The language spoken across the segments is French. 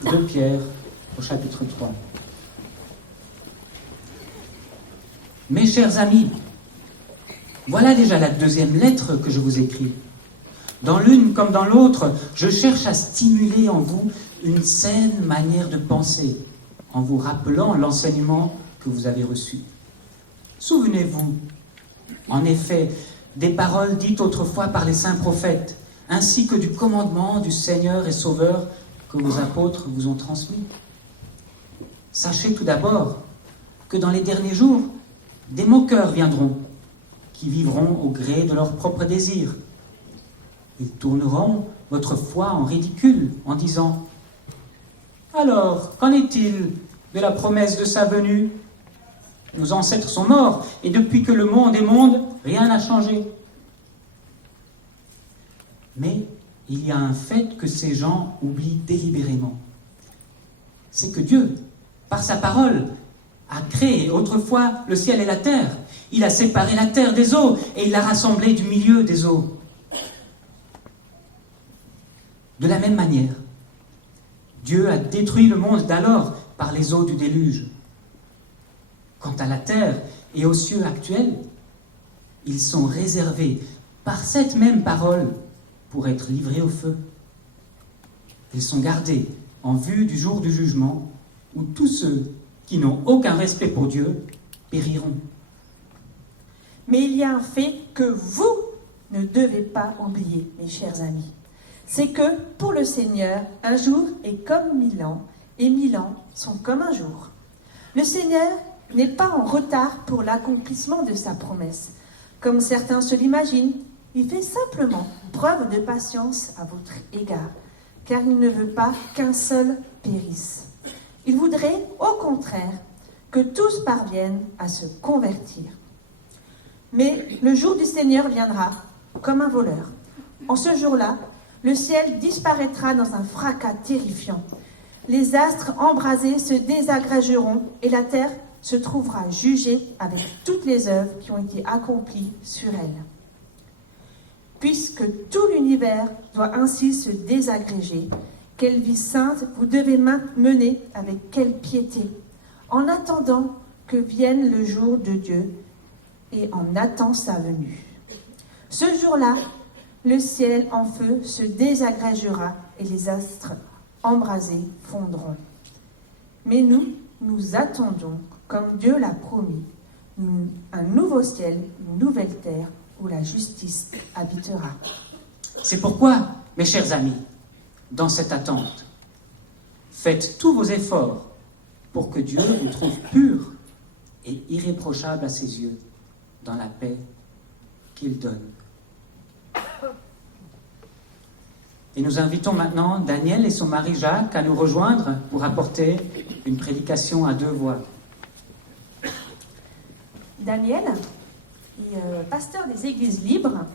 2 Pierre au chapitre 3. Mes chers amis, voilà déjà la 2e lettre que je vous écris. Dans l'une comme dans l'autre, je cherche à stimuler en vous une saine manière de penser, en vous rappelant l'enseignement que vous avez reçu. Souvenez-vous, en effet, des paroles dites autrefois par les saints prophètes, ainsi que du commandement du Seigneur et Sauveur que vos apôtres vous ont transmis. Sachez tout d'abord que dans les derniers jours, des moqueurs viendront, qui vivront au gré de leurs propres désirs. Ils tourneront votre foi en ridicule en disant « Alors, qu'en est-il de la promesse de sa venue ? Nos ancêtres sont morts, et depuis que le monde est monde, rien n'a changé. » Mais il y a un fait que ces gens oublient délibérément. C'est que Dieu, par sa parole, a créé autrefois le ciel et la terre. Il a séparé la terre des eaux et il l'a rassemblée du milieu des eaux. De la même manière, Dieu a détruit le monde d'alors par les eaux du déluge. Quant à la terre et aux cieux actuels, ils sont réservés par cette même parole pour être livrés au feu. Ils sont gardés en vue du jour du jugement où tous ceux qui n'ont aucun respect pour Dieu périront. Mais il y a un fait que vous ne devez pas oublier, mes chers amis. C'est que, pour le Seigneur, un jour est comme 1000 ans, et 1000 ans sont comme un jour. Le Seigneur n'est pas en retard pour l'accomplissement de sa promesse. Comme certains se l'imaginent, il fait simplement preuve de patience à votre égard, car il ne veut pas qu'un seul périsse. Il voudrait, au contraire, que tous parviennent à se convertir. Mais le jour du Seigneur viendra comme un voleur. En ce jour-là, le ciel disparaîtra dans un fracas terrifiant. Les astres embrasés se désagrégeront et la terre se trouvera jugée avec toutes les œuvres qui ont été accomplies sur elle. Puisque tout l'univers doit ainsi se désagréger, quelle vie sainte vous devez mener avec quelle piété, en attendant que vienne le jour de Dieu et en attend sa venue. Ce jour-là, le ciel en feu se désagrégera et les astres embrasés fondront. Mais nous attendons, comme Dieu l'a promis, un nouveau ciel, une nouvelle terre où la justice habitera. C'est pourquoi, mes chers amis, dans cette attente, faites tous vos efforts pour que Dieu vous trouve pur et irréprochable à ses yeux dans la paix qu'il donne. Et nous invitons maintenant Daniel et son mari Jacques à nous rejoindre pour apporter une prédication à 2 voix. Daniel est pasteur des Églises libres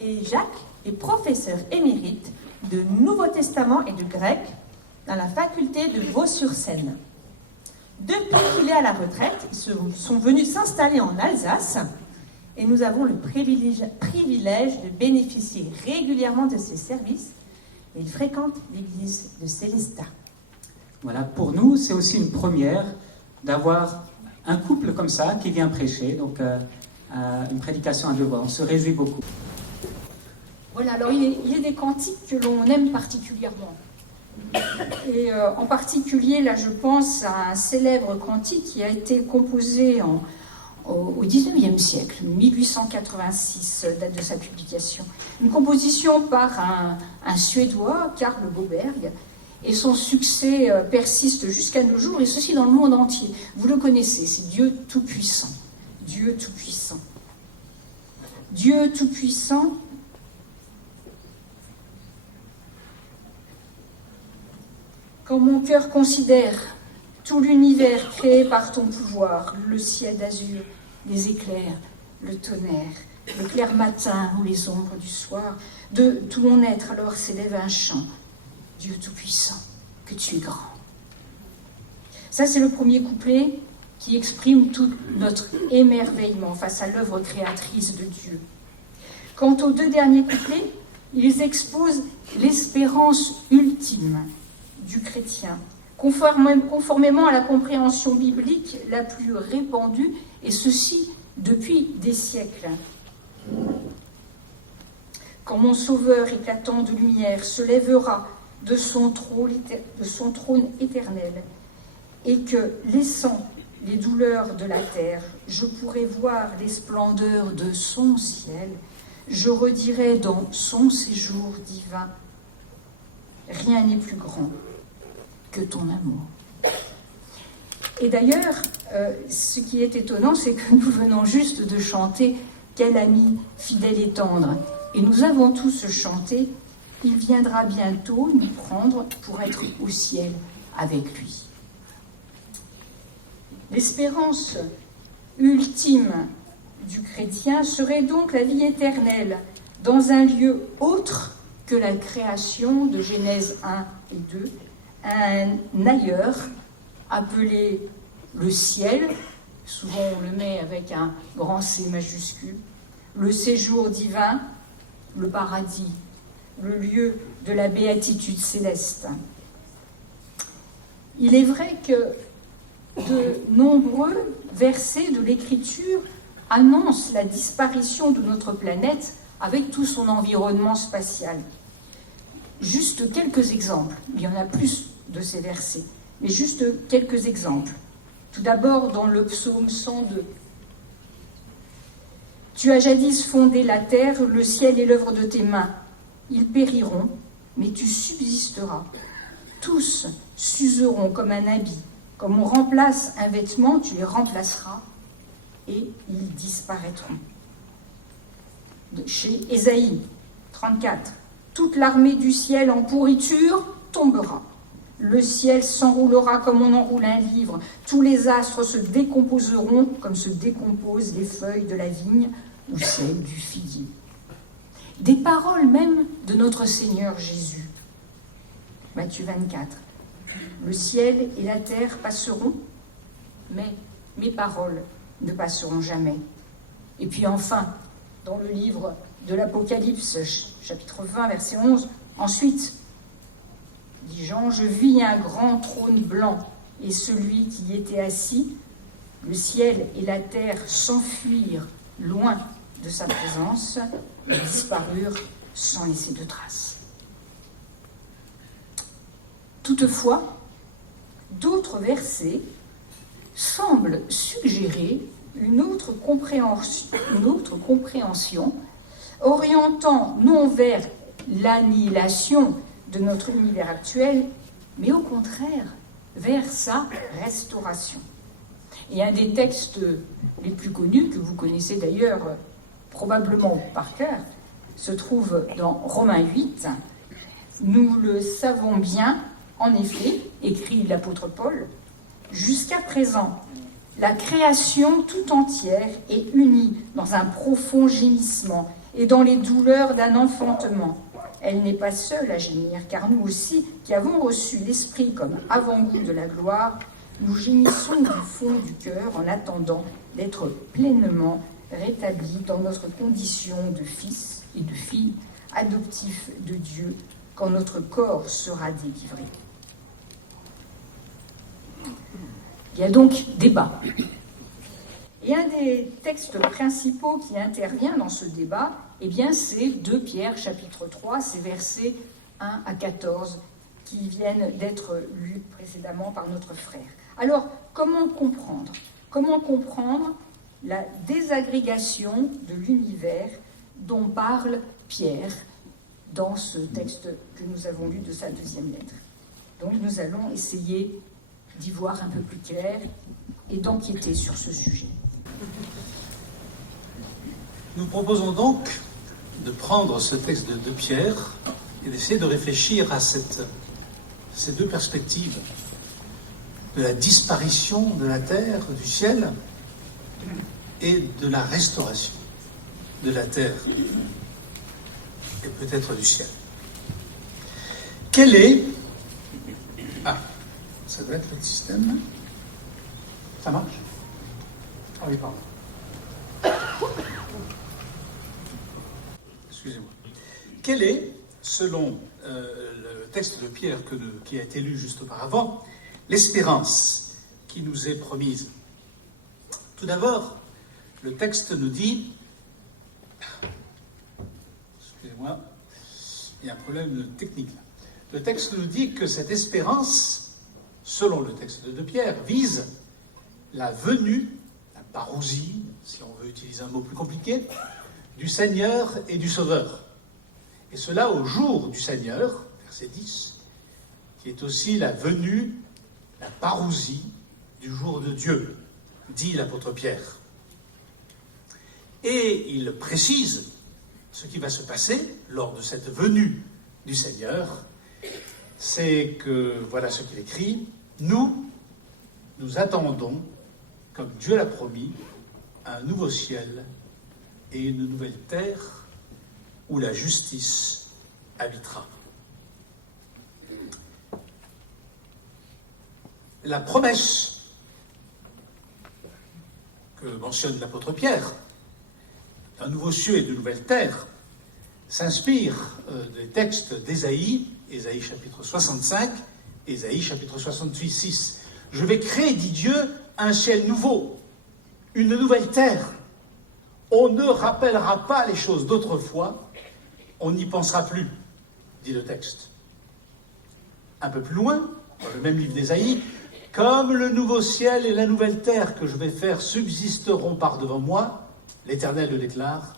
et Jacques est professeur émérite de Nouveau Testament et de grec dans la faculté de Vaux-sur-Seine. Depuis qu'il est à la retraite, ils sont venus s'installer en Alsace et nous avons le privilège de bénéficier régulièrement de ses services. Ils fréquentent l'église de Célestat. Voilà, pour nous, c'est aussi une première d'avoir un couple comme ça qui vient prêcher, donc une prédication à 2 voix. On se réjouit beaucoup. Voilà, alors il y a des cantiques que l'on aime particulièrement. Et en particulier, là, je pense à un célèbre cantique qui a été composé au XIXe siècle, 1886, date de sa publication. Une composition par un Suédois, Karl Boberg, et son succès persiste jusqu'à nos jours, et ceci dans le monde entier. Vous le connaissez, c'est Dieu Tout-Puissant. Dieu Tout-Puissant. Dieu Tout-Puissant, quand mon cœur considère tout l'univers créé par ton pouvoir, le ciel d'azur, les éclairs, le tonnerre, le clair matin ou les ombres du soir, de tout mon être alors s'élève un chant. Dieu Tout-Puissant, que tu es grand. Ça, c'est le premier couplet qui exprime tout notre émerveillement face à l'œuvre créatrice de Dieu. Quant aux 2 derniers couplets, ils exposent l'espérance ultime du chrétien, conformément à la compréhension biblique la plus répandue, et ceci depuis des siècles. Quand mon Sauveur éclatant de lumière se lèvera de son trône éternel, et que, laissant les douleurs de la terre, je pourrai voir les splendeurs de son ciel, je redirai dans son séjour divin, rien n'est plus grand que ton amour. Et d'ailleurs, ce qui est étonnant, c'est que nous venons juste de chanter « Quel ami fidèle et tendre ». Et nous avons tous chanté « Il viendra bientôt nous prendre pour être au ciel avec lui ». L'espérance ultime du chrétien serait donc la vie éternelle dans un lieu autre que la création de Genèse 1 et 2, un ailleurs appelé le ciel, souvent on le met avec un grand C majuscule, le séjour divin, le paradis, le lieu de la béatitude céleste. Il est vrai que de nombreux versets de l'Écriture annoncent la disparition de notre planète avec tout son environnement spatial. Juste quelques exemples, il y en a plus de ces versets, mais juste quelques exemples. Tout d'abord dans le psaume 102. « Tu as jadis fondé la terre, le ciel est l'œuvre de tes mains. Ils périront, mais tu subsisteras. Tous s'useront comme un habit. Comme on remplace un vêtement, tu les remplaceras et ils disparaîtront. » Chez Ésaïe 34, « Toute l'armée du ciel en pourriture tombera. Le ciel s'enroulera comme on enroule un livre. Tous les astres se décomposeront comme se décomposent les feuilles de la vigne ou celles du figuier. » Des paroles même de notre Seigneur Jésus. Matthieu 24. « Le ciel et la terre passeront, mais mes paroles ne passeront jamais. » Et puis enfin, dans le livre de l'Apocalypse, chapitre 20, verset 11, « Ensuite, dit Jean, je vis un grand trône blanc et celui qui y était assis. Le ciel et la terre s'enfuirent loin de sa présence et disparurent sans laisser de traces. » Toutefois, d'autres versets semblent suggérer une autre compréhension, orientant non vers l'annihilation de notre univers actuel, mais au contraire vers sa restauration. Et un des textes les plus connus, que vous connaissez d'ailleurs probablement par cœur, se trouve dans Romains 8. Nous le savons bien, en effet, écrit l'apôtre Paul, jusqu'à présent, la création tout entière est unie dans un profond gémissement et dans les douleurs d'un enfantement. Elle n'est pas seule à gémir, car nous aussi, qui avons reçu l'Esprit comme avant-goût de la gloire, nous gémissons du fond du cœur en attendant d'être pleinement rétablis dans notre condition de fils et de filles adoptifs de Dieu, quand notre corps sera délivré. Il y a donc débat. Et un des textes principaux qui intervient dans ce débat, eh bien, c'est 2 Pierre, chapitre 3, ces versets 1 à 14, qui viennent d'être lus précédemment par notre frère. Alors, comment comprendre la désagrégation de l'univers dont parle Pierre dans ce texte que nous avons lu de sa 2e lettre? Donc, nous allons essayer d'y voir un peu plus clair et d'enquêter sur ce sujet. Nous proposons donc de prendre ce texte de Pierre et d'essayer de réfléchir à ces 2 perspectives de la disparition de la terre, du ciel, et de la restauration de la terre et peut-être du ciel. Quel est... Ah, ça doit être le système. Ça marche? Ah oui, pardon. Excusez-moi. Quel est selon le texte de Pierre qui a été lu juste auparavant, l'espérance qui nous est promise. Tout d'abord, le texte nous dit, excusez-moi, il y a un problème technique là. Le texte nous dit que cette espérance, selon le texte de Pierre, vise la venue, la parousie, si on veut utiliser un mot plus compliqué, du Seigneur et du Sauveur. Et cela au jour du Seigneur, verset 10, qui est aussi la venue, la parousie du jour de Dieu, dit l'apôtre Pierre. Et il précise ce qui va se passer lors de cette venue du Seigneur, c'est que, voilà ce qu'il écrit, nous attendons, comme Dieu l'a promis, un nouveau ciel et une nouvelle terre où la justice habitera. La promesse que mentionne l'apôtre Pierre, un nouveau ciel et de nouvelles terres, s'inspire des textes d'Ésaïe, Ésaïe chapitre 65, Ésaïe chapitre 68, 6. Je vais créer, dit Dieu, un ciel nouveau, une nouvelle terre. On ne rappellera pas les choses d'autrefois, on n'y pensera plus, dit le texte. Un peu plus loin, dans le même livre d'Ésaïe, comme le nouveau ciel et la nouvelle terre que je vais faire subsisteront par devant moi, l'Éternel le déclare,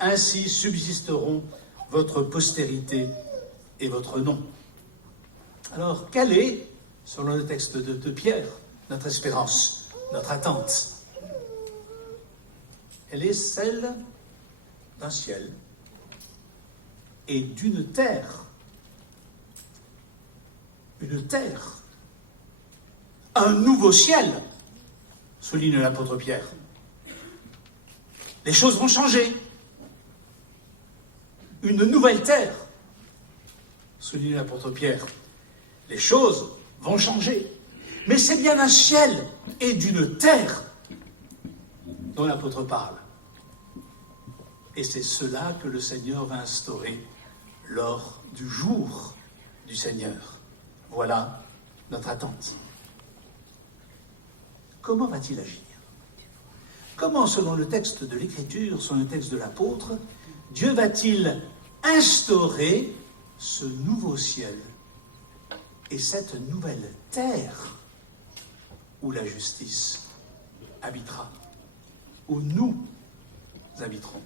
ainsi subsisteront votre postérité et votre nom. Alors, quelle est, selon le texte de Pierre, notre espérance, notre attente? Elle est celle d'un ciel et d'une terre. Une terre. Un nouveau ciel, souligne l'apôtre Pierre. Les choses vont changer. Une nouvelle terre, souligne l'apôtre Pierre. Les choses vont changer. Mais c'est bien un ciel et d'une terre dont l'apôtre parle. Et c'est cela que le Seigneur va instaurer lors du jour du Seigneur. Voilà notre attente. Comment va-t-il agir? Comment, selon le texte de l'Écriture, selon le texte de l'apôtre, Dieu va-t-il instaurer ce nouveau ciel et cette nouvelle terre où la justice habitera, où nous habiterons?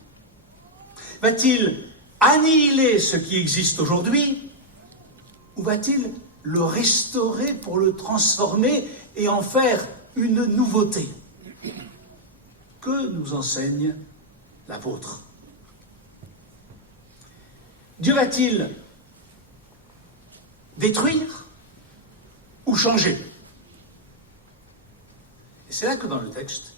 Va-t-il annihiler ce qui existe aujourd'hui ou va-t-il le restaurer pour le transformer et en faire une nouveauté? Que nous enseigne l'apôtre? Dieu va-t-il détruire ou changer? Et c'est là que dans le texte,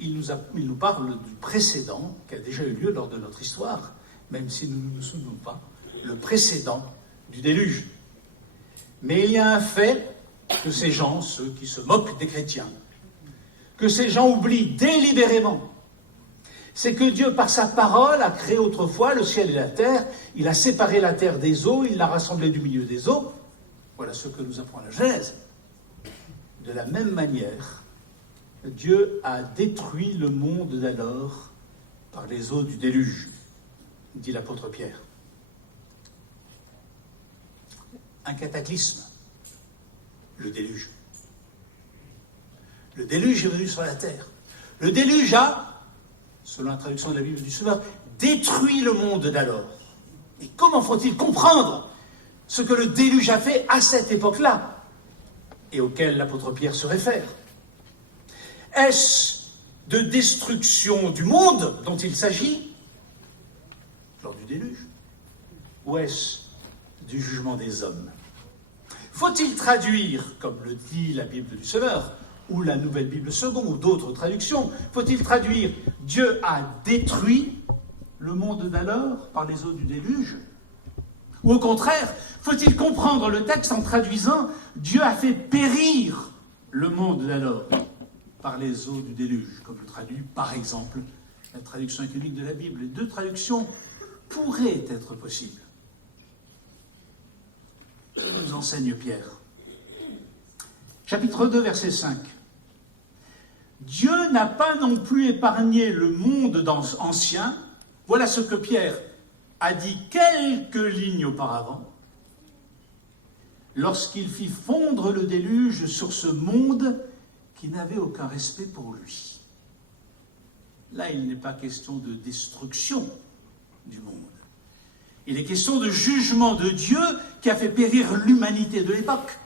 il nous parle du précédent qui a déjà eu lieu lors de notre histoire, même si nous ne nous souvenons pas, le précédent du déluge. Mais il y a un fait que ces gens, ceux qui se moquent des chrétiens, que ces gens oublient délibérément, c'est que Dieu, par sa parole, a créé autrefois le ciel et la terre, il a séparé la terre des eaux, il l'a rassemblée du milieu des eaux. Voilà ce que nous apprend la Genèse. De la même manière, Dieu a détruit le monde d'alors par les eaux du déluge, dit l'apôtre Pierre. Un cataclysme, le déluge. Le déluge est venu sur la terre. Le déluge a, selon la traduction de la Bible du Sauveur, détruit le monde d'alors. Et comment faut-il comprendre ce que le déluge a fait à cette époque-là et auquel l'apôtre Pierre se réfère? Est-ce de destruction du monde dont il s'agit lors du déluge? Ou est-ce du jugement des hommes? Faut-il traduire, comme le dit la Bible du Sauveur, ou la Nouvelle Bible Seconde, ou d'autres traductions, faut-il traduire « Dieu a détruit le monde d'alors par les eaux du déluge » ou au contraire, faut-il comprendre le texte en traduisant « Dieu a fait périr le monde d'alors par les eaux du déluge », comme le traduit par exemple la traduction économique de la Bible. Les deux traductions pourraient être possibles. enseigne Pierre. Chapitre 2, verset 5. Dieu n'a pas non plus épargné le monde ancien. Voilà ce que Pierre a dit quelques lignes auparavant, lorsqu'il fit fondre le déluge sur ce monde qui n'avait aucun respect pour lui. Là, il n'est pas question de destruction du monde. Il est question de jugement de Dieu qui a fait périr l'humanité de l'époque.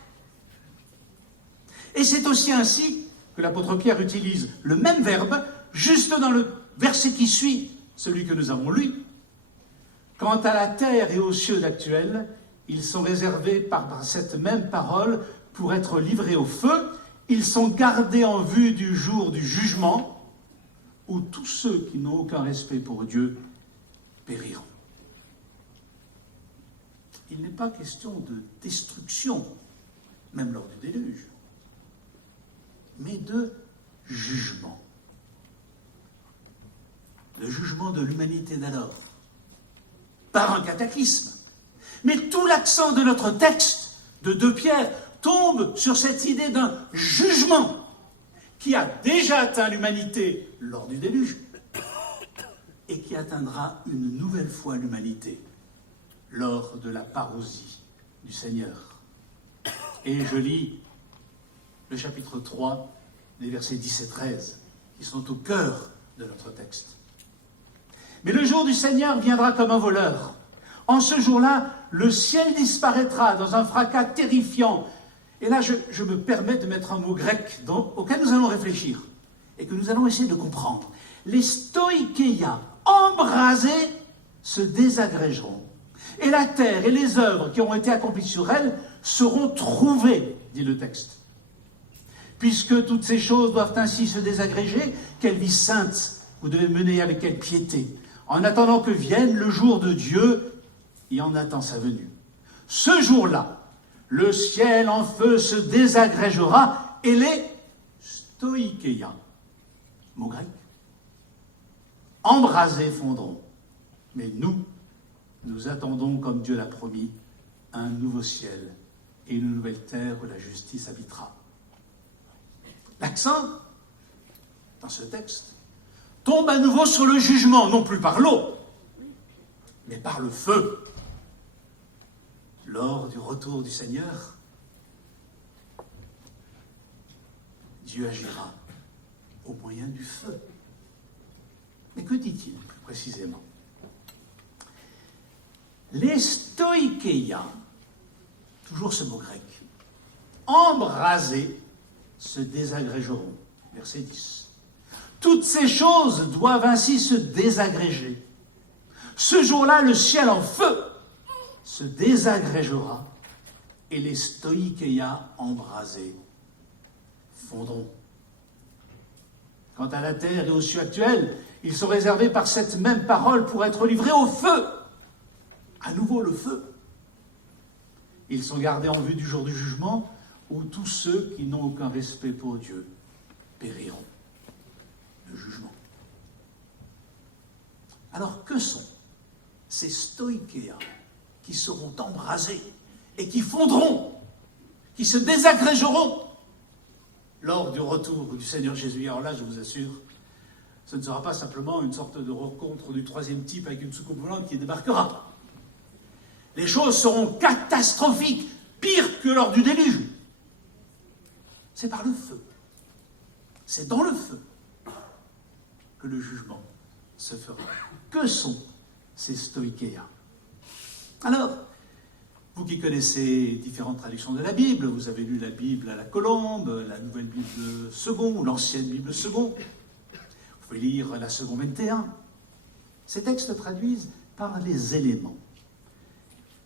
Et c'est aussi ainsi que l'apôtre Pierre utilise le même verbe, juste dans le verset qui suit, celui que nous avons lu. Quant à la terre et aux cieux actuels, ils sont réservés par cette même parole pour être livrés au feu. Ils sont gardés en vue du jour du jugement, où tous ceux qui n'ont aucun respect pour Dieu périront. Il n'est pas question de destruction, même lors du déluge, mais de jugement. Le jugement de l'humanité d'alors, par un cataclysme. Mais tout l'accent de notre texte de 2 Pierre tombe sur cette idée d'un jugement qui a déjà atteint l'humanité lors du déluge et qui atteindra une nouvelle fois l'humanité lors de la parousie du Seigneur. Et je lis le chapitre 3, les versets 10 et 13, qui sont au cœur de notre texte. Mais le jour du Seigneur viendra comme un voleur. En ce jour-là, le ciel disparaîtra dans un fracas terrifiant. Et là, je me permets de mettre un mot grec auquel nous allons réfléchir et que nous allons essayer de comprendre. Les stoïkéia, embrasés, se désagrégeront. Et la terre et les œuvres qui ont été accomplies sur elle seront trouvées, dit le texte. Puisque toutes ces choses doivent ainsi se désagréger, quelle vie sainte vous devez mener avec quelle piété, en attendant que vienne le jour de Dieu, et en attend sa venue. Ce jour-là, le ciel en feu se désagrégera et les stoïkéia, mot grec, embrasés fondront. Mais nous attendons, comme Dieu l'a promis, un nouveau ciel et une nouvelle terre où la justice habitera. L'accent, dans ce texte, tombe à nouveau sur le jugement, non plus par l'eau, mais par le feu. Lors du retour du Seigneur, Dieu agira au moyen du feu. Mais que dit-il plus précisément? Les stoïkéia, toujours ce mot grec, embrasés, se désagrégeront. Verset 10. Toutes ces choses doivent ainsi se désagréger. Ce jour-là, le ciel en feu se désagrégera et les stoïkéia embrasés fondront. Quant à la terre et aux cieux actuels, ils sont réservés par cette même parole pour être livrés au feu. À nouveau le feu. Ils sont gardés en vue du jour du jugement où tous ceux qui n'ont aucun respect pour Dieu périront. Le jugement. Alors que sont ces stoïkéia qui seront embrasés et qui fondront, qui se désagrégeront lors du retour du Seigneur Jésus? Alors là, je vous assure, ce ne sera pas simplement une sorte de rencontre du troisième type avec une soucoupe volante qui débarquera. Les choses seront catastrophiques, pires que lors du déluge. C'est par le feu. C'est dans le feu que le jugement se fera. Que sont ces stoïkéia? Alors, vous qui connaissez différentes traductions de la Bible, vous avez lu la Bible à la Colombe, la Nouvelle Bible Second ou l'Ancienne Bible Second, vous pouvez lire la Seconde 21. Ces textes traduisent par les éléments.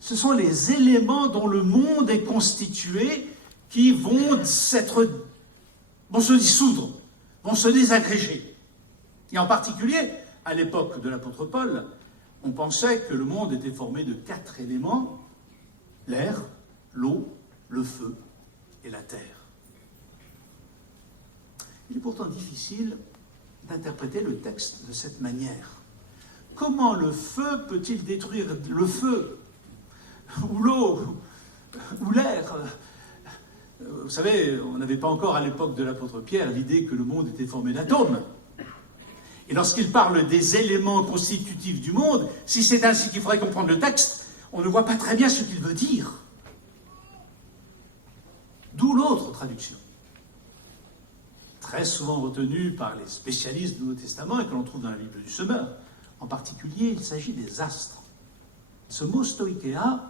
Ce sont les éléments dont le monde est constitué qui vont se dissoudre, vont se désagréger. Et en particulier, à l'époque de l'apôtre Paul, on pensait que le monde était formé de 4 éléments: l'air, l'eau, le feu et la terre. Il est pourtant difficile d'interpréter le texte de cette manière. Comment le feu peut-il détruire le feu ou l'eau? ou l'air. Vous savez, on n'avait pas encore à l'époque de l'apôtre Pierre l'idée que le monde était formé d'atomes. Et lorsqu'il parle des éléments constitutifs du monde, si c'est ainsi qu'il faudrait comprendre le texte, on ne voit pas très bien ce qu'il veut dire. D'où l'autre traduction, très souvent retenue par les spécialistes du Nouveau Testament et que l'on trouve dans la Bible du Semeur. En particulier, il s'agit des astres. Ce mot stoikéa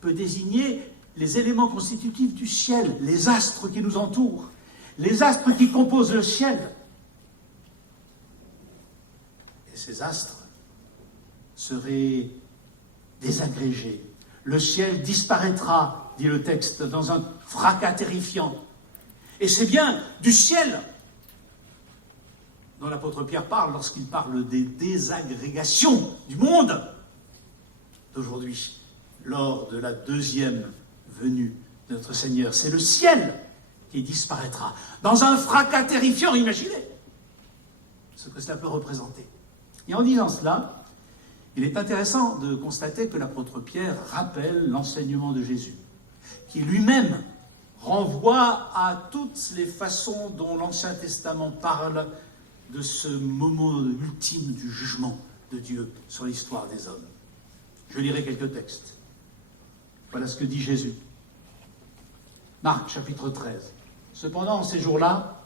peut désigner les éléments constitutifs du ciel, les astres qui nous entourent, les astres qui composent le ciel. Et ces astres seraient désagrégés. Le ciel disparaîtra, dit le texte, dans un fracas terrifiant. Et c'est bien du ciel dont l'apôtre Pierre parle lorsqu'il parle des désagrégations du monde d'aujourd'hui, lors de la deuxième venue de notre Seigneur. C'est le ciel qui disparaîtra. Dans un fracas terrifiant, imaginez ce que cela peut représenter. Et en disant cela, il est intéressant de constater que l'apôtre Pierre rappelle l'enseignement de Jésus, qui lui-même renvoie à toutes les façons dont l'Ancien Testament parle de ce moment ultime du jugement de Dieu sur l'histoire des hommes. Je lirai quelques textes. Voilà ce que dit Jésus. Marc, chapitre 13. Cependant, en ces jours-là,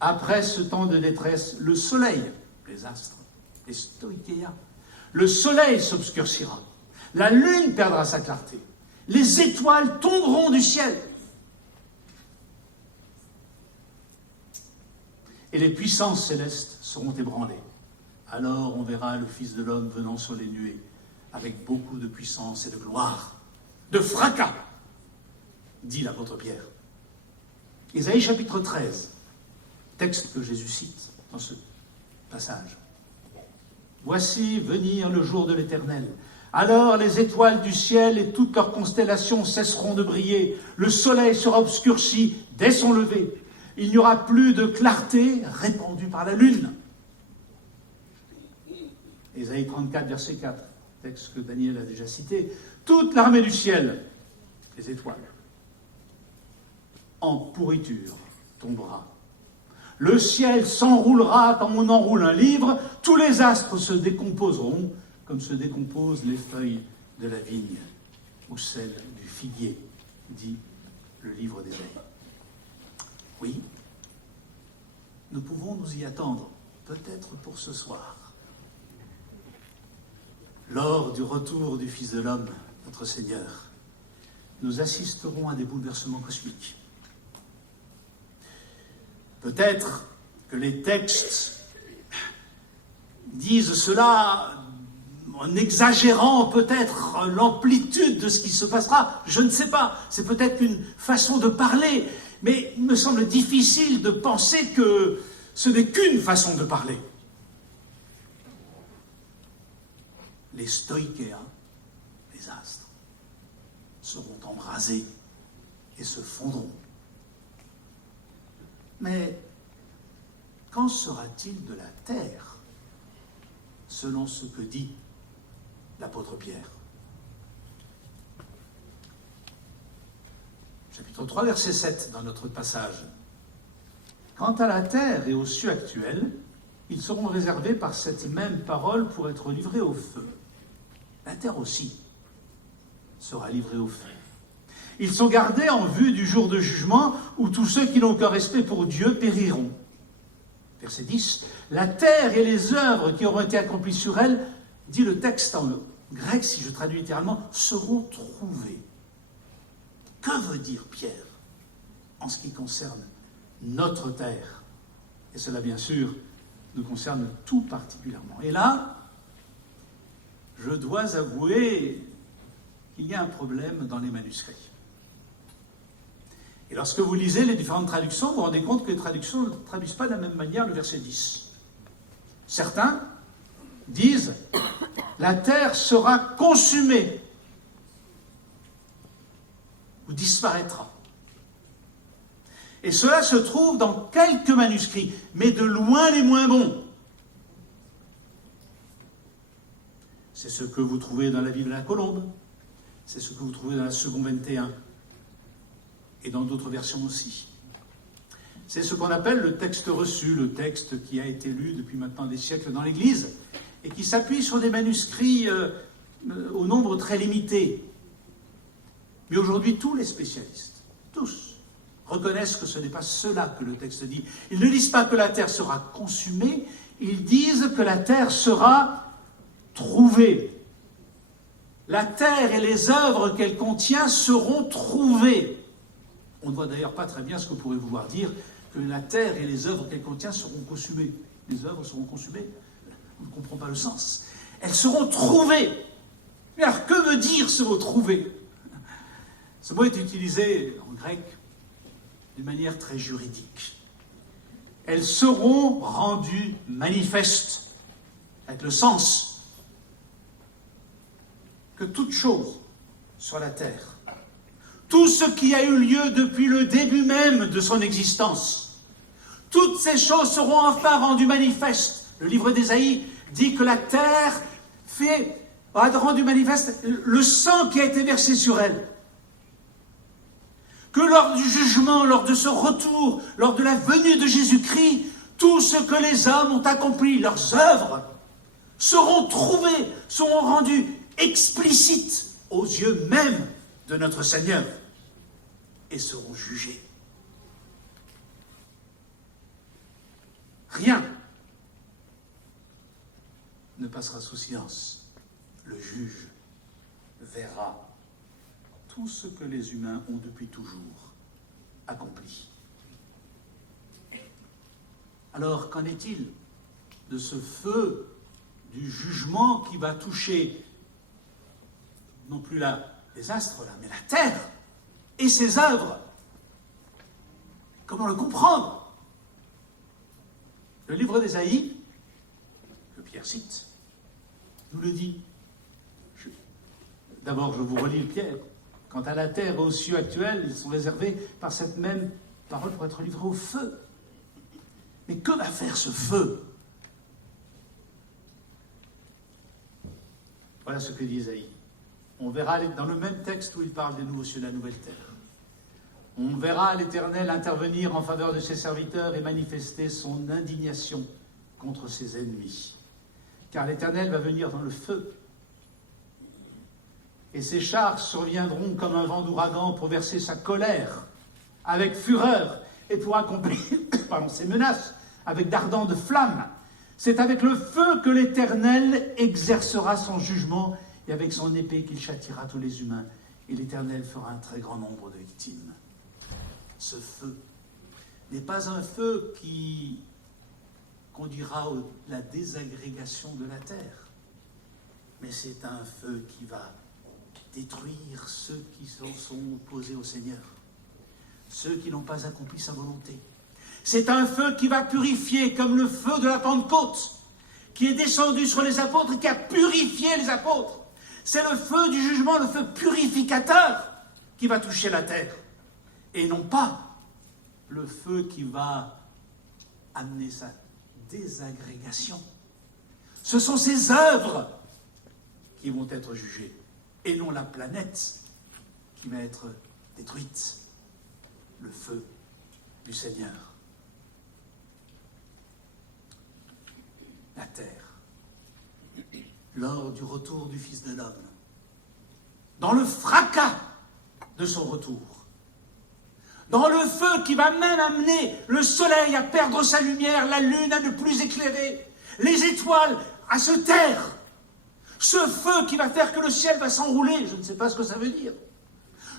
après ce temps de détresse, le soleil, les astres, les stoikéa, le soleil s'obscurcira, la lune perdra sa clarté, les étoiles tomberont du ciel, et les puissances célestes seront ébranlées. Alors on verra le Fils de l'homme venant sur les nuées, avec beaucoup de puissance et de gloire, de fracas, dit l'apôtre Pierre. Ésaïe chapitre 13, texte que Jésus cite dans ce passage. Voici venir le jour de l'Éternel. Alors les étoiles du ciel et toutes leurs constellations cesseront de briller. Le soleil sera obscurci dès son lever. Il n'y aura plus de clarté répandue par la lune. Ésaïe 34, verset 4, texte que Daniel a déjà cité. Toute l'armée du ciel, les étoiles, en pourriture tombera. Le ciel s'enroulera comme on enroule un livre, tous les astres se décomposeront comme se décomposent les feuilles de la vigne ou celles du figuier, dit le livre d'Ésaïe. Oui, nous pouvons nous y attendre, peut-être pour ce soir. Lors du retour du Fils de l'homme, notre Seigneur, nous assisterons à des bouleversements cosmiques. Peut-être que les textes disent cela en exagérant peut-être l'amplitude de ce qui se passera. Je ne sais pas, c'est peut-être une façon de parler, mais il me semble difficile de penser que ce n'est qu'une façon de parler. Les stoikéa, les astres, seront embrasés et se fondront. Mais qu'en sera-t-il de la terre, selon ce que dit l'apôtre Pierre? Chapitre 3, verset 7, dans notre passage. Quant à la terre et aux cieux actuels, ils seront réservés par cette même parole pour être livrés au feu. La terre aussi sera livrée au feu. Ils sont gardés en vue du jour de jugement où tous ceux qui n'ont aucun respect pour Dieu périront. Verset 10. La terre et les œuvres qui auront été accomplies sur elle, dit le texte en grec, si je traduis littéralement, seront trouvées. Que veut dire Pierre en ce qui concerne notre terre? Et cela, bien sûr, nous concerne tout particulièrement. Et là, je dois avouer qu'il y a un problème dans les manuscrits. Et lorsque vous lisez les différentes traductions, vous vous rendez compte que les traductions ne traduisent pas de la même manière le verset 10. Certains disent « La terre sera consumée ou disparaîtra ». Et cela se trouve dans quelques manuscrits, mais de loin les moins bons. C'est ce que vous trouvez dans la Bible à la Colombe, c'est ce que vous trouvez dans la Seconde 21, et dans d'autres versions aussi. C'est ce qu'on appelle le texte reçu, le texte qui a été lu depuis maintenant des siècles dans l'Église, et qui s'appuie sur des manuscrits au nombre très limité. Mais aujourd'hui, tous les spécialistes, tous, reconnaissent que ce n'est pas cela que le texte dit. Ils ne disent pas que la terre sera consumée, ils disent que la terre sera trouvée. La terre et les œuvres qu'elle contient seront trouvées. On ne voit d'ailleurs pas très bien ce que pourrait vouloir dire que la terre et les œuvres qu'elle contient seront consumées. Les œuvres seront consumées. On ne comprend pas le sens. Elles seront trouvées. Mais alors, que veut dire ce mot « trouver » ? Ce mot est utilisé en grec d'une manière très juridique. Elles seront rendues manifestes, avec le sens que toute chose sur la terre, tout ce qui a eu lieu depuis le début même de son existence, toutes ces choses seront enfin rendues manifestes. Le livre d'Ésaïe dit que la terre a rendu manifeste le sang qui a été versé sur elle. Que lors du jugement, lors de ce retour, lors de la venue de Jésus-Christ, tout ce que les hommes ont accompli, leurs œuvres, seront trouvées, seront rendues explicites aux yeux même de notre Seigneur et seront jugées. Rien ne passera sous silence. Le juge verra tout ce que les humains ont depuis toujours accompli. Alors, qu'en est-il de ce feu du jugement qui va toucher non plus les astres, là, mais la terre et ses œuvres? Comment le comprendre? Le livre d'Ésaïe, que Pierre cite, nous le dit. D'abord, je vous relis le Pierre. Quant à la terre et aux cieux actuels, ils sont réservés par cette même parole pour être livrés au feu. Mais que va faire ce feu? Voilà ce que dit Ésaïe. On verra dans le même texte où il parle des nouveaux cieux et de la nouvelle terre. On verra l'Éternel intervenir en faveur de ses serviteurs et manifester son indignation contre ses ennemis. Car l'Éternel va venir dans le feu. Et ses chars surviendront comme un vent d'ouragan pour verser sa colère avec fureur et pour accomplir ses menaces avec d'ardentes flammes. C'est avec le feu que l'Éternel exercera son jugement et avec son épée qu'il châtiera tous les humains. Et l'Éternel fera un très grand nombre de victimes. Ce feu n'est pas un feu qui conduira à la désagrégation de la terre, mais c'est un feu qui va détruire ceux qui se sont opposés au Seigneur, ceux qui n'ont pas accompli sa volonté. C'est un feu qui va purifier, comme le feu de la Pentecôte, qui est descendu sur les apôtres et qui a purifié les apôtres. C'est le feu du jugement, le feu purificateur qui va toucher la terre, et non pas le feu qui va amener sa désagrégation. Ce sont ses œuvres qui vont être jugées, et non la planète qui va être détruite. Le feu du Seigneur. La terre, lors du retour du Fils de l'homme, dans le fracas de son retour, dans le feu qui va même amener le soleil à perdre sa lumière, la lune à ne plus éclairer, les étoiles à se taire, ce feu qui va faire que le ciel va s'enrouler, je ne sais pas ce que ça veut dire.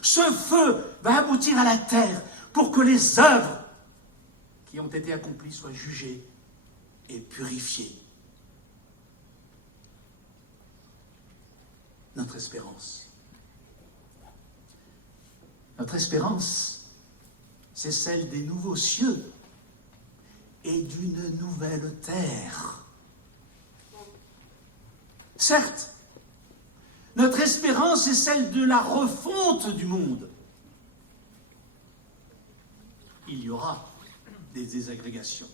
Ce feu va aboutir à la terre pour que les œuvres qui ont été accomplies soient jugées et purifiées. Notre espérance. Notre espérance, c'est celle des nouveaux cieux et d'une nouvelle terre. Certes, notre espérance est celle de la refonte du monde. Il y aura des désagrégations,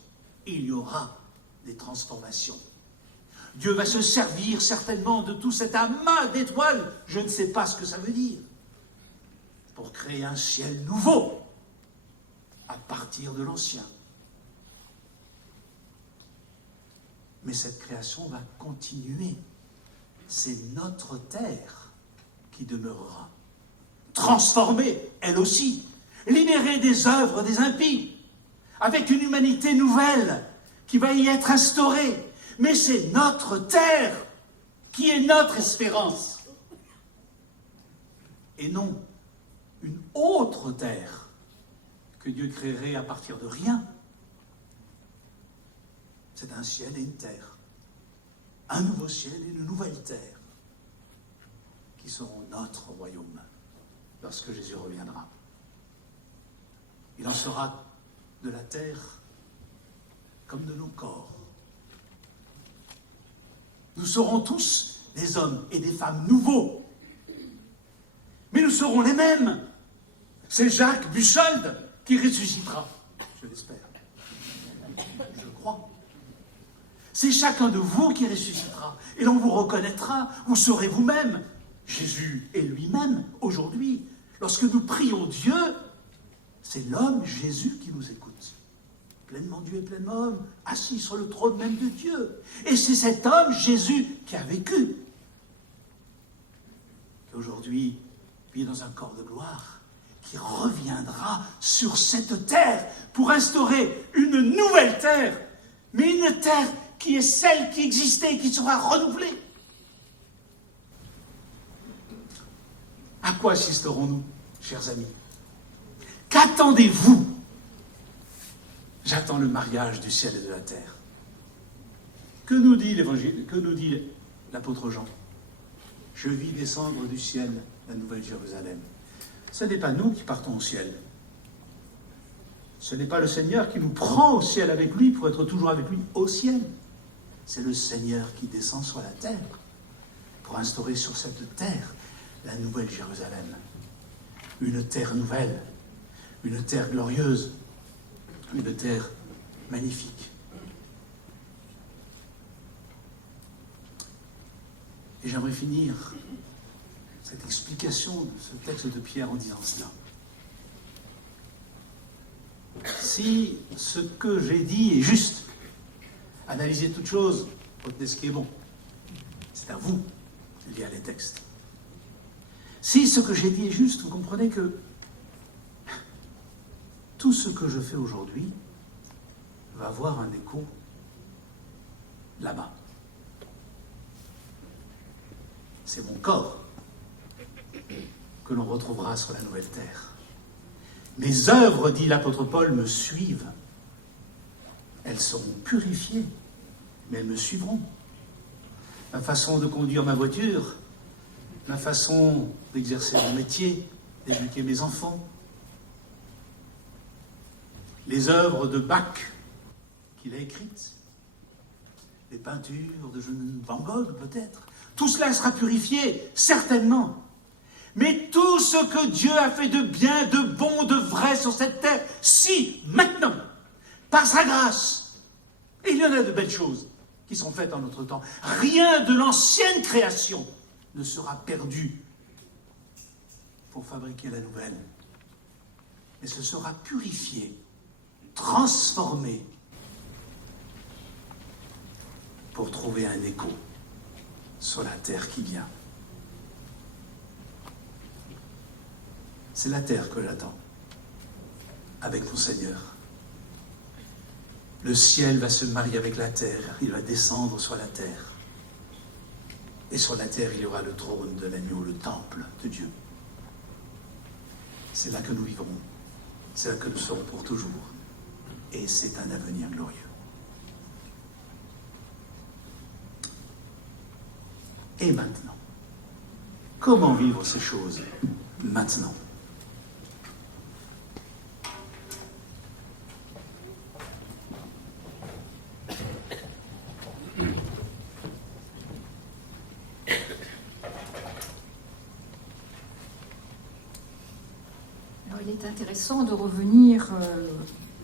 il y aura des transformations. Dieu va se servir certainement de tout cet amas d'étoiles, je ne sais pas ce que ça veut dire. pour créer un ciel nouveau à partir de l'ancien. Mais cette création va continuer. C'est notre terre qui demeurera, transformée, elle aussi, libérée des œuvres des impies, avec une humanité nouvelle qui va y être instaurée. Mais c'est notre terre qui est notre espérance, et non une autre terre que Dieu créerait à partir de rien. C'est un ciel et une terre, un nouveau ciel et une nouvelle terre, qui seront notre royaume lorsque Jésus reviendra. Il en sera de la terre comme de nos corps. Nous serons tous des hommes et des femmes nouveaux, mais nous serons les mêmes. C'est Jacques Bucholde qui ressuscitera, je l'espère, je crois. C'est chacun de vous qui ressuscitera, et l'on vous reconnaîtra, vous serez vous-même. Jésus est lui-même aujourd'hui. Lorsque nous prions Dieu, c'est l'homme Jésus qui nous écoute. Pleinement Dieu et pleinement homme, assis sur le trône même de Dieu. Et c'est cet homme Jésus qui a vécu, qui aujourd'hui vit dans un corps de gloire, qui reviendra sur cette terre pour instaurer une nouvelle terre, mais une terre qui est celle qui existait et qui sera renouvelée. À quoi assisterons-nous, chers amis? Qu'attendez-vous? J'attends le mariage du ciel et de la terre. Que nous dit l'Évangile? Que nous dit l'apôtre Jean? Je vis descendre du ciel la nouvelle Jérusalem. Ce n'est pas nous qui partons au ciel. Ce n'est pas le Seigneur qui nous prend au ciel avec lui pour être toujours avec lui au ciel. C'est le Seigneur qui descend sur la terre pour instaurer sur cette terre la nouvelle Jérusalem. Une terre nouvelle, une terre glorieuse, une terre magnifique. Et j'aimerais finir cette explication de ce texte de Pierre en disant cela. Si ce que j'ai dit est juste, analysez toute chose, retenez ce qui est bon. C'est à vous de lire les textes. Si ce que j'ai dit est juste, vous comprenez que tout ce que je fais aujourd'hui va avoir un écho là-bas. C'est mon corps que l'on retrouvera sur la nouvelle terre. Mes œuvres, dit l'apôtre Paul, me suivent. Elles seront purifiées, mais elles me suivront. Ma façon de conduire ma voiture, ma façon d'exercer mon métier, d'éduquer mes enfants, les œuvres de Bach qu'il a écrites, les peintures de Van Gogh peut-être, tout cela sera purifié, certainement. Mais tout ce que Dieu a fait de bien, de bon, de vrai sur cette terre, si, maintenant, par sa grâce, et il y en a de belles choses qui sont faites en notre temps, rien de l'ancienne création ne sera perdu pour fabriquer la nouvelle. Mais ce sera purifié, transformé, pour trouver un écho sur la terre qui vient. C'est la terre que j'attends, avec mon Seigneur. Le ciel va se marier avec la terre, il va descendre sur la terre. Et sur la terre, il y aura le trône de l'agneau, le temple de Dieu. C'est là que nous vivrons, c'est là que nous serons pour toujours. Et c'est un avenir glorieux. Et maintenant, comment vivre ces choses maintenant? Alors, il est intéressant de revenir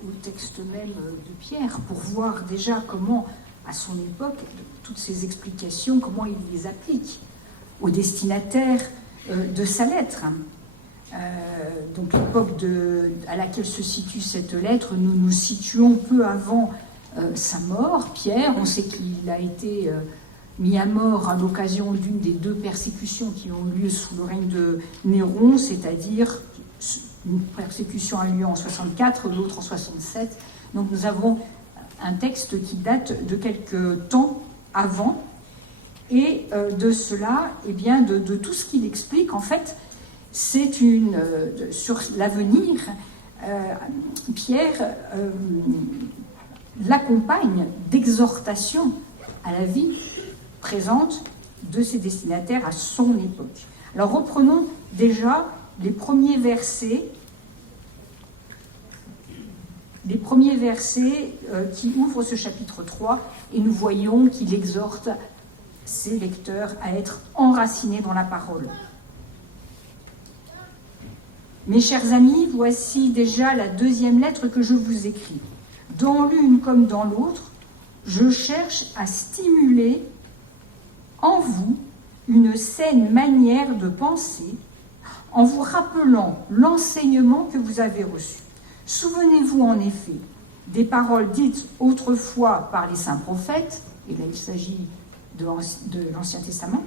au texte même de Pierre pour voir déjà comment, à son époque, toutes ces explications, comment il les applique au destinataire de sa lettre. donc l'époque à laquelle se situe cette lettre, nous nous situons peu avant sa mort. Pierre, on sait qu'il a été mis à mort à l'occasion d'une des deux persécutions qui ont lieu sous le règne de Néron, c'est-à-dire une persécution a lieu en 64, l'autre en 67. Donc nous avons un texte qui date de quelques temps avant. Et de cela, eh bien, de tout ce qu'il explique, en fait, c'est sur l'avenir, Pierre l'accompagne d'exhortations à la vie présente de ses destinataires à son époque. Alors reprenons déjà les premiers versets qui ouvrent ce chapitre 3, et nous voyons qu'il exhorte ses lecteurs à être enracinés dans la parole. Mes chers amis, voici déjà la deuxième lettre que je vous écris. Dans l'une comme dans l'autre, je cherche à stimuler en vous une saine manière de penser, en vous rappelant l'enseignement que vous avez reçu. Souvenez-vous en effet des paroles dites autrefois par les saints prophètes, et là il s'agit de l'Ancien Testament,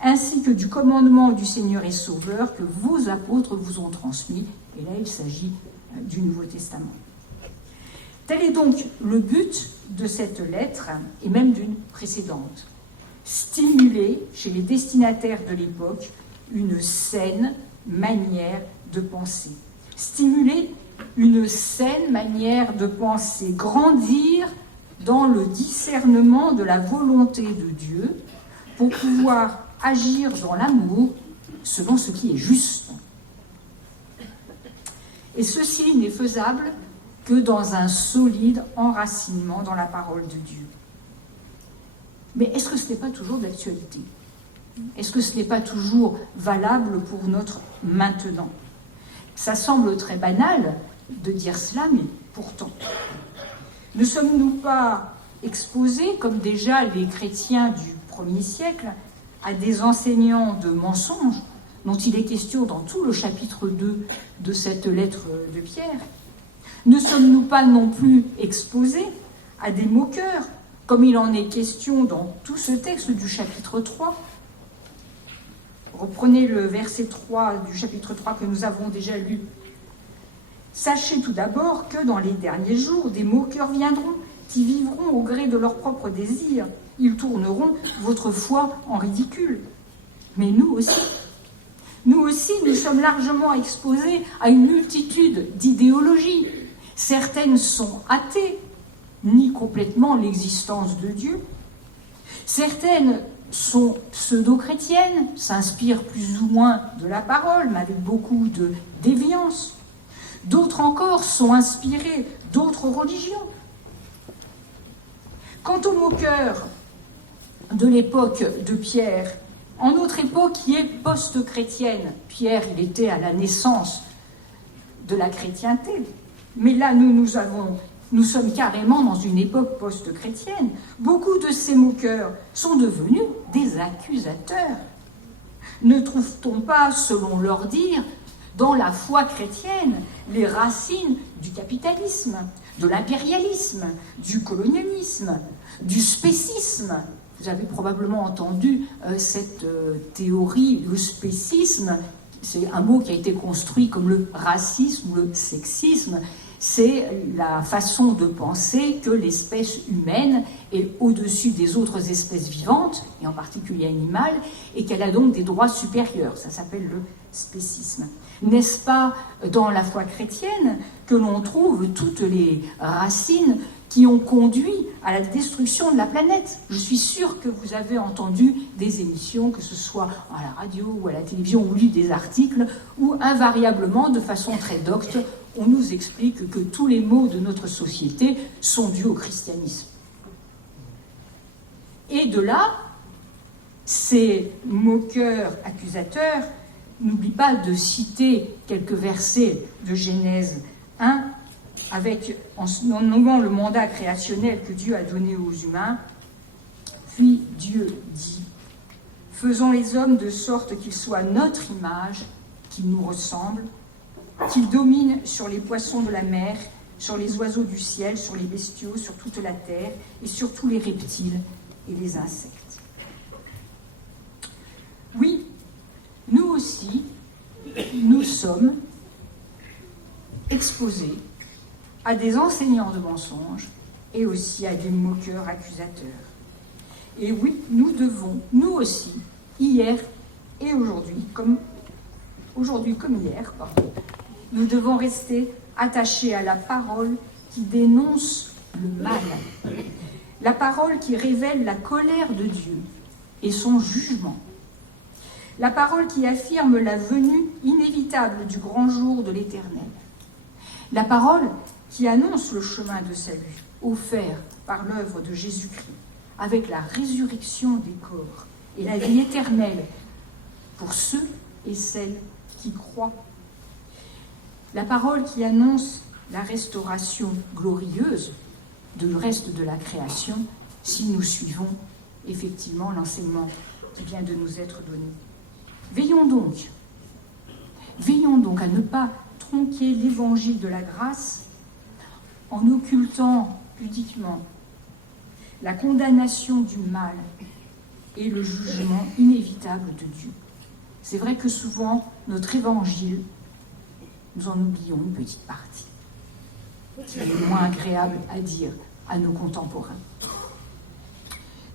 ainsi que du commandement du Seigneur et Sauveur que vos apôtres vous ont transmis, et là il s'agit du Nouveau Testament. Tel est donc le but de cette lettre, et même d'une précédente. Stimuler chez les destinataires de l'époque une saine manière de penser. Stimuler une saine manière de penser, grandir dans le discernement de la volonté de Dieu pour pouvoir agir dans l'amour selon ce qui est juste. Et ceci n'est faisable que dans un solide enracinement dans la parole de Dieu. Mais est-ce que ce n'est pas toujours d'actualité ? Est-ce que ce n'est pas toujours valable pour notre maintenant ? Ça semble très banal de dire cela, mais pourtant. Ne sommes-nous pas exposés, comme déjà les chrétiens du 1er siècle, à des enseignants de mensonges, dont il est question dans tout le chapitre 2 de cette lettre de Pierre ? Ne sommes-nous pas non plus exposés à des moqueurs, comme il en est question dans tout ce texte du chapitre 3 ? Reprenez le verset 3 du chapitre 3 que nous avons déjà lu. Sachez tout d'abord que dans les derniers jours, des moqueurs viendront, qui vivront au gré de leurs propres désirs. Ils tourneront votre foi en ridicule. Mais nous aussi, nous sommes largement exposés à une multitude d'idéologies. Certaines sont athées, nient complètement l'existence de Dieu. Certaines sont pseudo-chrétiennes, s'inspirent plus ou moins de la parole, mais avec beaucoup de déviance. D'autres encore sont inspirées d'autres religions. Quant aux moqueurs de l'époque de Pierre, en notre époque qui est post-chrétienne, Pierre, il était à la naissance de la chrétienté, mais là nous sommes carrément dans une époque post-chrétienne. Beaucoup de ces moqueurs sont devenus des accusateurs. Ne trouve-t-on pas, selon leur dire, dans la foi chrétienne, les racines du capitalisme, de l'impérialisme, du colonialisme, du spécisme ? Vous avez probablement entendu cette théorie, le spécisme, c'est un mot qui a été construit comme le racisme ou le sexisme. C'est la façon de penser que l'espèce humaine est au-dessus des autres espèces vivantes, et en particulier animales, et qu'elle a donc des droits supérieurs. Ça s'appelle le spécisme. N'est-ce pas dans la foi chrétienne que l'on trouve toutes les racines qui ont conduit à la destruction de la planète ? Je suis sûre que vous avez entendu des émissions, que ce soit à la radio ou à la télévision, ou lu des articles, où invariablement, de façon très docte, on nous explique que tous les maux de notre société sont dus au christianisme. Et de là, ces moqueurs accusateurs n'oublient pas de citer quelques versets de Genèse 1, en nommant le mandat créationnel que Dieu a donné aux humains. Puis Dieu dit « Faisons les hommes de sorte qu'ils soient notre image, qu'il nous ressemble, qu'il domine sur les poissons de la mer, sur les oiseaux du ciel, sur les bestiaux, sur toute la terre et sur tous les reptiles et les insectes. Oui, nous aussi, nous sommes exposés à des enseignants de mensonges et aussi à des moqueurs accusateurs. Et oui, nous devons, nous aussi, hier et aujourd'hui comme hier, nous devons rester attachés à la parole qui dénonce le mal, la parole qui révèle la colère de Dieu et son jugement, la parole qui affirme la venue inévitable du grand jour de l'Éternel, la parole qui annonce le chemin de salut offert par l'œuvre de Jésus-Christ, avec la résurrection des corps et la vie éternelle pour ceux et celles qui croient. La parole qui annonce la restauration glorieuse du reste de la création si nous suivons effectivement l'enseignement qui vient de nous être donné. Veillons donc à ne pas tronquer l'évangile de la grâce en occultant pudiquement la condamnation du mal et le jugement inévitable de Dieu. C'est vrai que souvent, notre évangile, nous en oublions une petite partie, qui est moins agréable à dire à nos contemporains.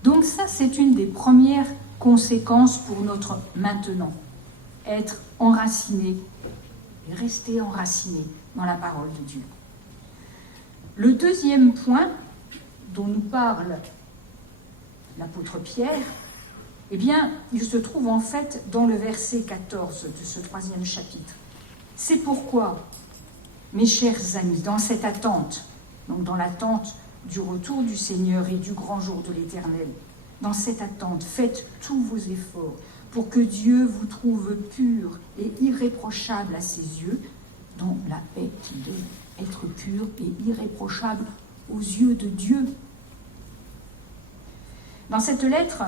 Donc ça, c'est une des premières conséquences pour notre maintenant, être enraciné et rester enraciné dans la parole de Dieu. Le deuxième point dont nous parle l'apôtre Pierre, eh bien, il se trouve en fait dans le verset 14 de ce 3e chapitre. C'est pourquoi, mes chers amis, dans cette attente, donc dans l'attente du retour du Seigneur et du grand jour de l'Éternel, dans cette attente, faites tous vos efforts pour que Dieu vous trouve pur et irréprochable à ses yeux, dans la paix qui doit être pure et irréprochable aux yeux de Dieu. Dans cette lettre,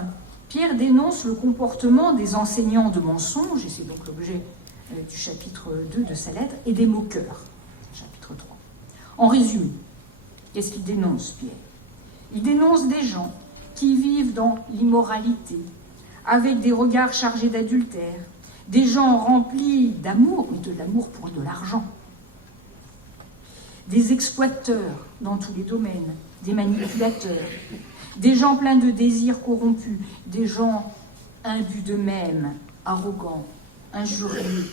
Pierre dénonce le comportement des enseignants de mensonges, et c'est donc l'objet du chapitre 2 de sa lettre, et des moqueurs, chapitre 3. En résumé, qu'est-ce qu'il dénonce, Pierre? Il dénonce des gens qui vivent dans l'immoralité, avec des regards chargés d'adultère, des gens remplis d'amour, mais de l'amour pour de l'argent, des exploiteurs dans tous les domaines, des manipulateurs, des gens pleins de désirs corrompus, des gens imbus d'eux-mêmes, arrogants, injurieux,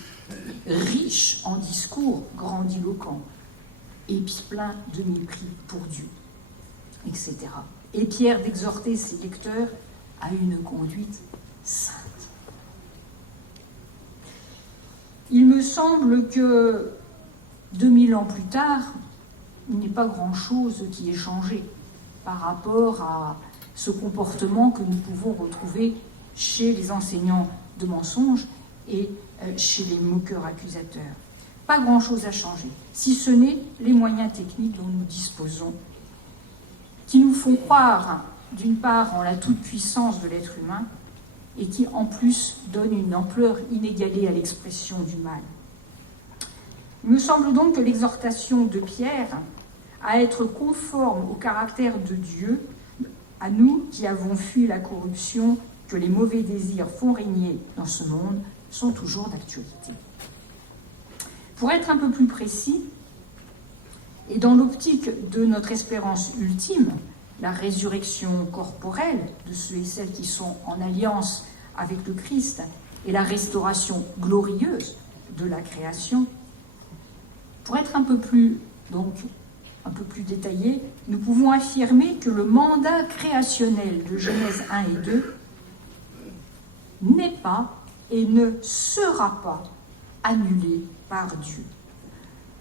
riches en discours grandiloquents, et puis pleins de mépris pour Dieu, etc. Et Pierre d'exhorter ses lecteurs à une conduite sainte. Il me semble que 2000 ans plus tard, il n'est pas grand-chose qui ait changé par rapport à ce comportement que nous pouvons retrouver chez les enseignants de mensonges et chez les moqueurs accusateurs. Pas grand-chose à changer, si ce n'est les moyens techniques dont nous disposons, qui nous font croire, d'une part, en la toute-puissance de l'être humain, et qui, en plus, donnent une ampleur inégalée à l'expression du mal. Il me semble donc que l'exhortation de Pierre à être conforme au caractère de Dieu, à nous qui avons fui la corruption que les mauvais désirs font régner dans ce monde, sont toujours d'actualité. Pour être un peu plus précis, et dans l'optique de notre espérance ultime, la résurrection corporelle de ceux et celles qui sont en alliance avec le Christ et la restauration glorieuse de la création, pour être un peu plus détaillé, nous pouvons affirmer que le mandat créationnel de Genèse 1 et 2 n'est pas et ne sera pas annulé par Dieu.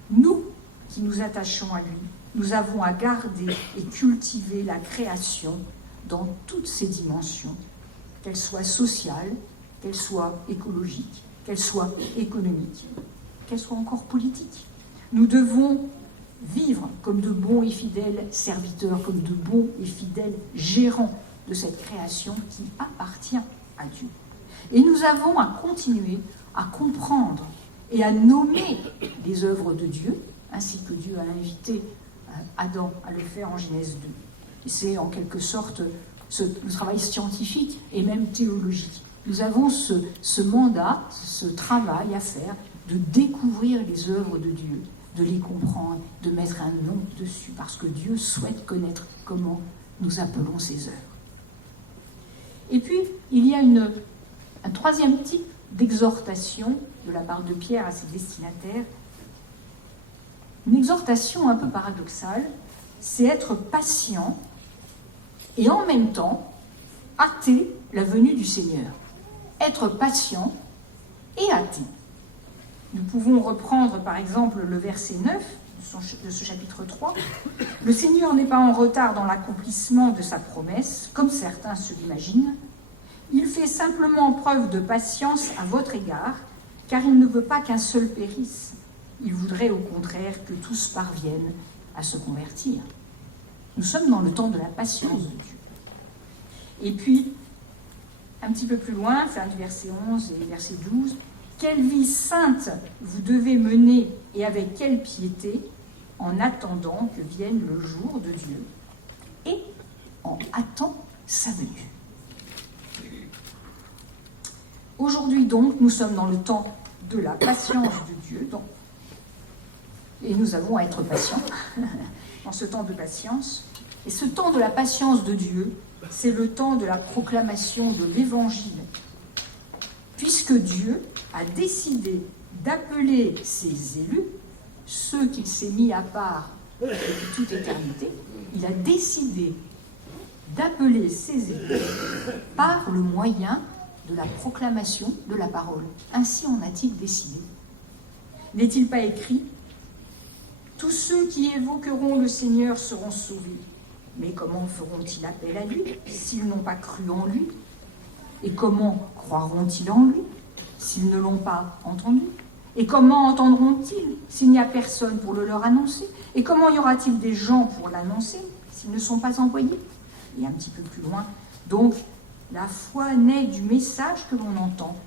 Nous, qui nous attachons à lui, nous avons à garder et cultiver la création dans toutes ses dimensions, qu'elle soit sociale, qu'elle soit écologique, qu'elle soit économique, qu'elle soit encore politique. Nous devons vivre comme de bons et fidèles serviteurs, comme de bons et fidèles gérants de cette création qui appartient à Dieu. Et nous avons à continuer à comprendre et à nommer les œuvres de Dieu, ainsi que Dieu a invité Adam à le faire en Genèse 2. Et c'est en quelque sorte le travail scientifique et même théologique. Nous avons ce mandat, ce travail à faire de découvrir les œuvres de Dieu, de les comprendre, de mettre un nom dessus, parce que Dieu souhaite connaître comment nous appelons ses œuvres. Et puis, il y a un troisième type d'exhortation de la part de Pierre à ses destinataires. Une exhortation un peu paradoxale, c'est être patient et en même temps hâter la venue du Seigneur. Être patient et hâter. Nous pouvons reprendre par exemple le verset 9 de ce chapitre 3. « Le Seigneur n'est pas en retard dans l'accomplissement de sa promesse, comme certains se l'imaginent. Il fait simplement preuve de patience à votre égard, car il ne veut pas qu'un seul périsse. Il voudrait au contraire que tous parviennent à se convertir. » Nous sommes dans le temps de la patience de Dieu. Et puis, un petit peu plus loin, fin du verset 11 et verset 12, « Quelle vie sainte vous devez mener et avec quelle piété en attendant que vienne le jour de Dieu et en hâtant sa venue. » Aujourd'hui donc, nous sommes dans le temps de la patience de Dieu, et nous avons à être patients dans ce temps de patience. Et ce temps de la patience de Dieu, c'est le temps de la proclamation de l'Évangile, puisque Dieu a décidé d'appeler ses élus, ceux qu'il s'est mis à part depuis toute éternité, il a décidé d'appeler ses élus par le moyen de la proclamation de la parole. Ainsi en a-t-il décidé. N'est-il pas écrit « Tous ceux qui évoqueront le Seigneur seront sauvés. Mais comment feront-ils appel à lui s'ils n'ont pas cru en lui? Et comment croiront-ils en lui s'ils ne l'ont pas entendu? Et comment entendront-ils s'il n'y a personne pour le leur annoncer? Et comment y aura-t-il des gens pour l'annoncer s'ils ne sont pas envoyés ?» Et un petit peu plus loin, donc, la foi naît du message que l'on entend,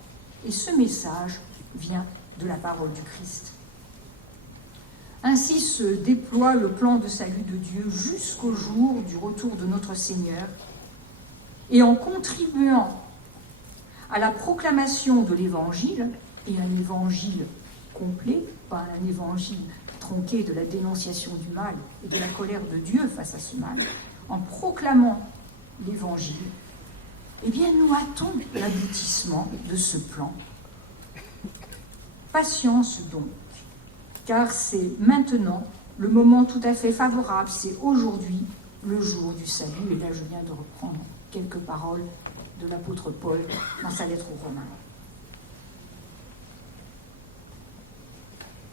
et ce message vient de la parole du Christ. Ainsi se déploie le plan de salut de Dieu jusqu'au jour du retour de notre Seigneur, et en contribuant à la proclamation de l'Évangile, et un Évangile complet, pas un Évangile tronqué de la dénonciation du mal et de la colère de Dieu face à ce mal, en proclamant l'Évangile, eh bien nous hâtons l'aboutissement de ce plan. Patience donc, car c'est maintenant le moment tout à fait favorable, c'est aujourd'hui le jour du salut. Et là je viens de reprendre quelques paroles de l'apôtre Paul dans sa lettre aux Romains.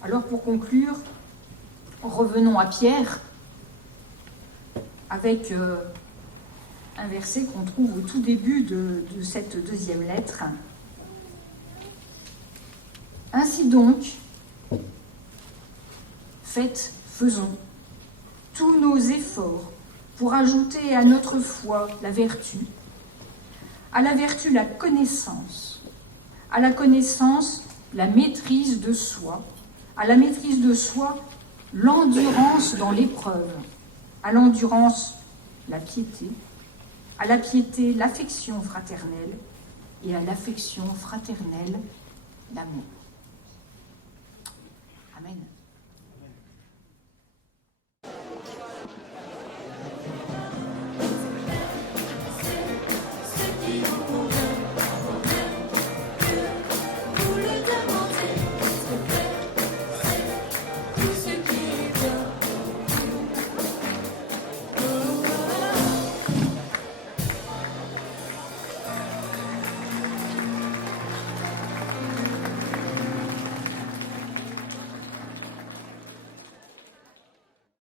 Alors pour conclure, revenons à Pierre avec un verset qu'on trouve au tout début de cette deuxième lettre. Ainsi donc, faisons tous nos efforts pour ajouter à notre foi la vertu, à la vertu la connaissance, à la connaissance la maîtrise de soi, à la maîtrise de soi l'endurance dans l'épreuve, à l'endurance la piété, à la piété l'affection fraternelle et à l'affection fraternelle l'amour. Amen.